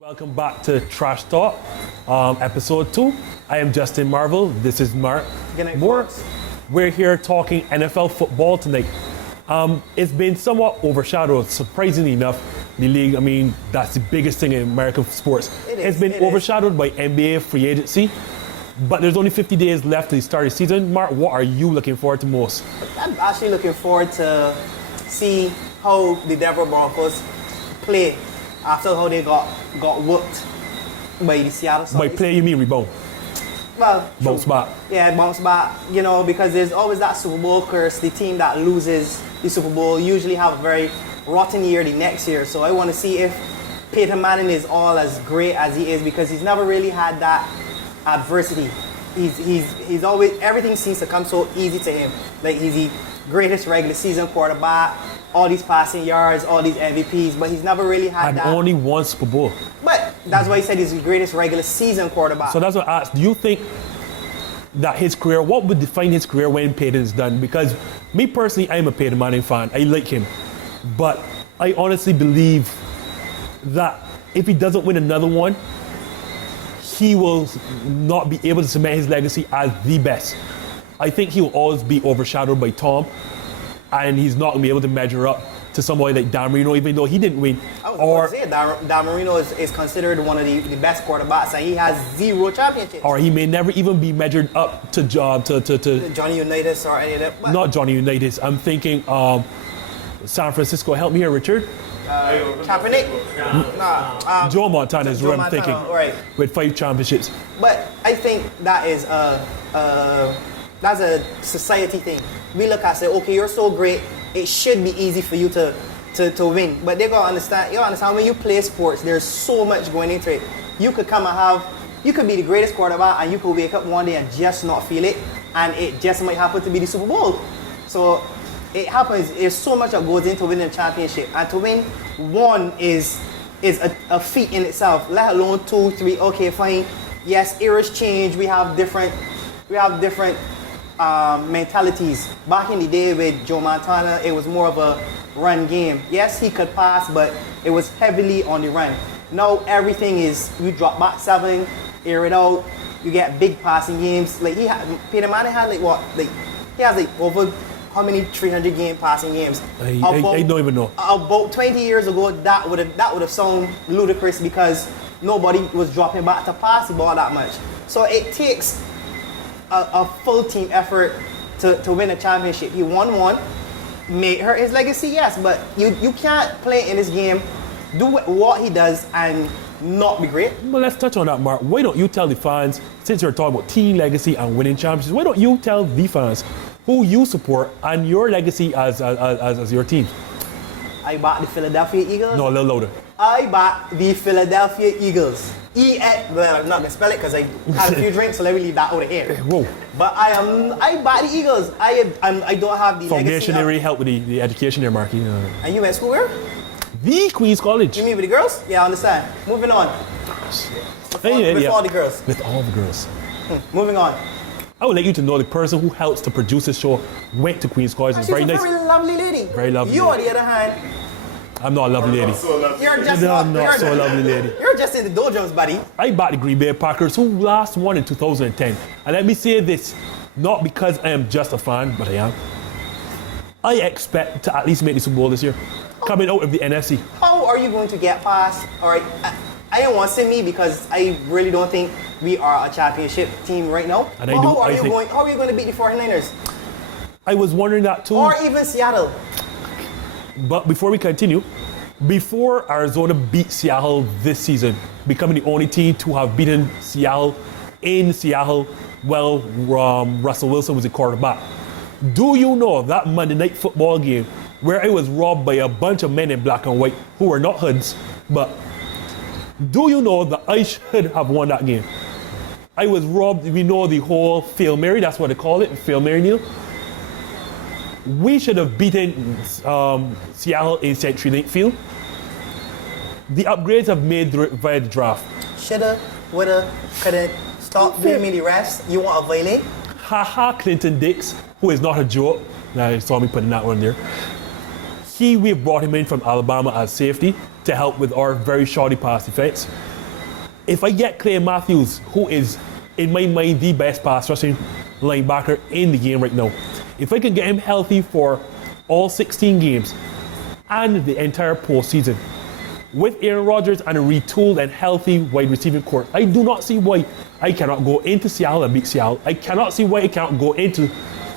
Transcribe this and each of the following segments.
Welcome back to Trash Talk, episode 2. I am Justin Marvel. This is Mark Moore. We're here talking NFL football tonight. It's been somewhat overshadowed, surprisingly enough. The league, I mean, that's the biggest thing in American sports. It's been overshadowed by NBA free agency, but there's only 50 days left to the start of the season. Mark, what are you looking forward to most? I'm actually looking forward to see how the Denver Broncos play after how they got whooped by the Seattle Seahawks. By play, you mean rebound? Well, bounce back. Yeah, bounce back. You know, because there's always that Super Bowl curse. The team that loses the Super Bowl usually have a very rotten year the next year. So I want to see if Peyton Manning is all as great as he is, because he's never really had that adversity. He's always, everything seems to come so easy to him. Like, he's the greatest regular season quarterback, all these passing yards, all these MVPs, but he's never really had that. And only one Super Bowl. But that's why he said he's the greatest regular season quarterback. So that's what I asked. Do you think that his career, what would define his career when Peyton is done? Because me personally, I'm a Peyton Manning fan. I like him. But I honestly believe that if he doesn't win another one, he will not be able to cement his legacy as the best. I think he will always be overshadowed by Tom, and he's not going to be able to measure up to somebody like Dan Marino, even though he didn't win. I was going to say, Dan Marino is considered one of the best quarterbacks, and he has 0 championships. Or he may never even be measured up to Johnny Unitas or any of that. Not Johnny Unitas. I'm thinking San Francisco. Help me here, Richard. Kaepernick? Joe Montana is what I'm thinking. Right. With 5 championships. But I think that is that's a society thing. We look at say, okay, you're so great, it should be easy for you to win. But they gotta understand, when you play sports, there's so much going into it. You could you could be the greatest quarterback, and you could wake up one day and just not feel it, and it just might happen to be the Super Bowl. So it happens. There's so much that goes into winning a championship, and to win one is a feat in itself. Let alone 2, 3. Okay, fine. Yes, eras change. We have different mentalities. Back in the day with Joe Montana, it was more of a run game. Yes, he could pass, but it was heavily on the run. Now everything is, you drop back 7, air it out. You get big passing games. Like Peyton Manning had he has over how many 300-game passing games? I don't even know. About 20 years ago, that would have sounded ludicrous, because nobody was dropping back to pass the ball that much. So it takes a full team effort to win a championship. He won one, may hurt his legacy, yes, but you can't play in this game, do what he does, and not be great. Well, let's touch on that, Mark. Why don't you tell the fans, since you're talking about team legacy and winning championships, why don't you tell the fans who you support and your legacy as your team? I back the Philadelphia Eagles. No, a little louder. I back the Philadelphia Eagles. Well, I'm not gonna spell it because I had a few drinks, so let me leave that out of here. Whoa. But I back the Eagles. I don't have the foundationary help with the education there, Marky. And you went to school where? The Queen's College. You mean with the girls? Yeah, I understand. Moving on. With all the girls. With all the girls. Moving on. I would like you to know the person who helps to produce this show went to Queen's College. It's very nice. She's a very lovely lady. Very lovely. You, on the other hand, I'm not a lovely lady. You're just not so lovely lady. You're just in the dojos, buddy. I backed the Green Bay Packers, who last won in 2010. And let me say this, not because I am just a fan, but I am. I expect to at least make the Super Bowl this year, coming out of the NFC. How are you going to get past? All right, I don't want to say me, because I really don't think we are a championship team right now. And how are you going to beat the 49ers? I was wondering that too. Or even Seattle. But before we continue, before Arizona beat Seattle this season, becoming the only team to have beaten Seattle in Seattle, Russell Wilson was the quarterback. Do you know that Monday Night Football game where I was robbed by a bunch of men in black and white who were not hoods, but do you know that I should have won that game? I was robbed. We know the whole Fail Mary, that's what they call it, Fail Mary Neal. We should have beaten Seattle in CenturyLink Field. The upgrades have made via the draft. Shoulda, woulda, coulda. Stop blaming the refs. You want a violate? Haha, Clinton Dix, who is not a joke. Now you saw me putting that one there. we've brought him in from Alabama as safety to help with our very shoddy pass defense. If I get Clay Matthews, who is, in my mind, the best pass rushing linebacker in the game right now, if I can get him healthy for all 16 games and the entire postseason, with Aaron Rodgers and a retooled and healthy wide receiving core, I do not see why I cannot go into Seattle and beat Seattle. I cannot see why I cannot go into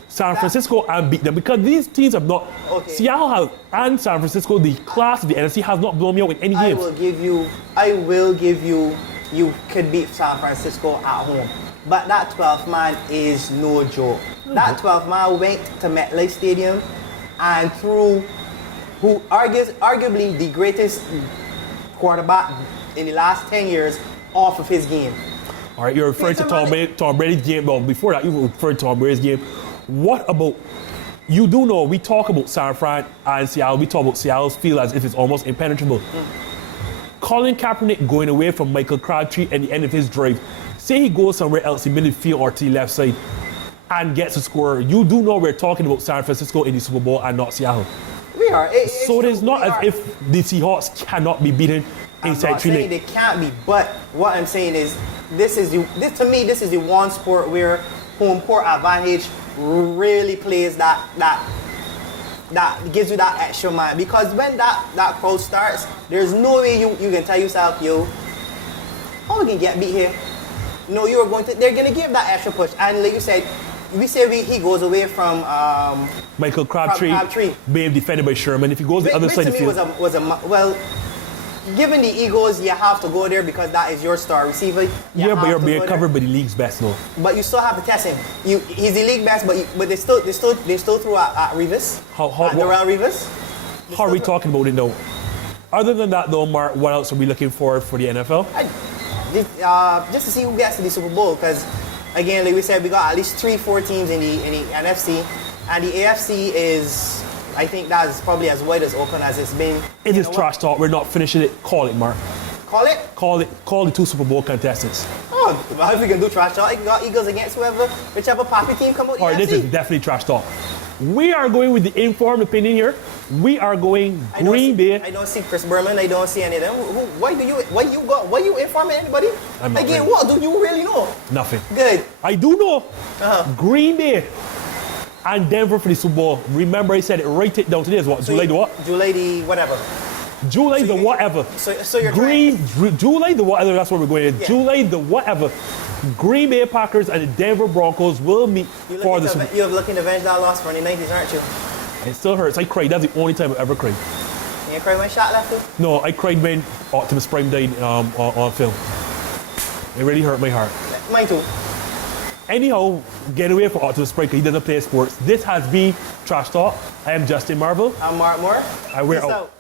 San Francisco and beat them, because these teams have not. Okay. Seattle has, and San Francisco, the class of the NFC, has not blown me out in any games. I will give you, you could beat San Francisco at home. But that 12th man is no joke. That 12th man went to MetLife Stadium and threw who arguably the greatest quarterback in the last 10 years off of his game. All right, you're referring to Tom Brady's game. Well, before that, you referred to Tom Brady's game. What about, you do know, we talk about San Fran and Seattle, we talk about Seattle's field as if it's almost impenetrable. Colin Kaepernick going away from Michael Crabtree at the end of his drive. Say he goes somewhere else in midfield or to the left side and gets a score. You do know we're talking about San Francisco in the Super Bowl and not Seattle. We are. So it is not as if the Seahawks cannot be beaten inside 3 saying they can't be, but what I'm saying is this is the one sport where home court advantage really plays that gives you that extra mile, because when that crowd starts, there's no way you can tell yourself, yo, how we can get beat here? No, they're gonna give that extra push. And like you said, he goes away from Michael Crabtree being defended by Sherman. If he goes the other side of the field, well, given the Eagles, you have to go there because that is your star receiver. But you're being covered by the league's best, though. But you still have to test him. He's the league best, but they still threw at Revis. Darrelle Revis. How are we talking about it now? Other than that, though, Mark, what else are we looking for the NFL? Just to see who gets to the Super Bowl, because again, like we said, we got at least 3-4 teams in the NFC, and the AFC is, I think that's probably as wide as open as it's been. It is trash talk. We're not finishing it. Call it, Mark. Call it? Call the 2 Super Bowl contestants. Oh, well, if we can do trash talk, you got Eagles against whichever poppy team come out. All right, this is definitely trash talk. We are going with the informed opinion here. We are going Green Bay. I don't see Chris Berman. I don't see any of them. Why you informing anybody? Again, what do you really know? Nothing. Good. I do know. Green Bay and Denver for the Super Bowl. Remember, I said it. Write it down. Today is what? July the what? July the whatever. July the whatever. So you're July the whatever. That's what we're going with. Yeah. July the whatever. Green Bay Packers and the Denver Broncos will meet for the Super Bowl. You're looking to avenge that loss from the 90s, aren't you? It still hurts. I cried. That's the only time I've ever cried. You cried when Shaq left you? No, I cried when Optimus Prime died on film. It really hurt my heart. Mine too. Anyhow, get away from Optimus Prime because he doesn't play sports. This has been Trash Talk. I am Justin Marvel. I'm Mark Moore. We're out.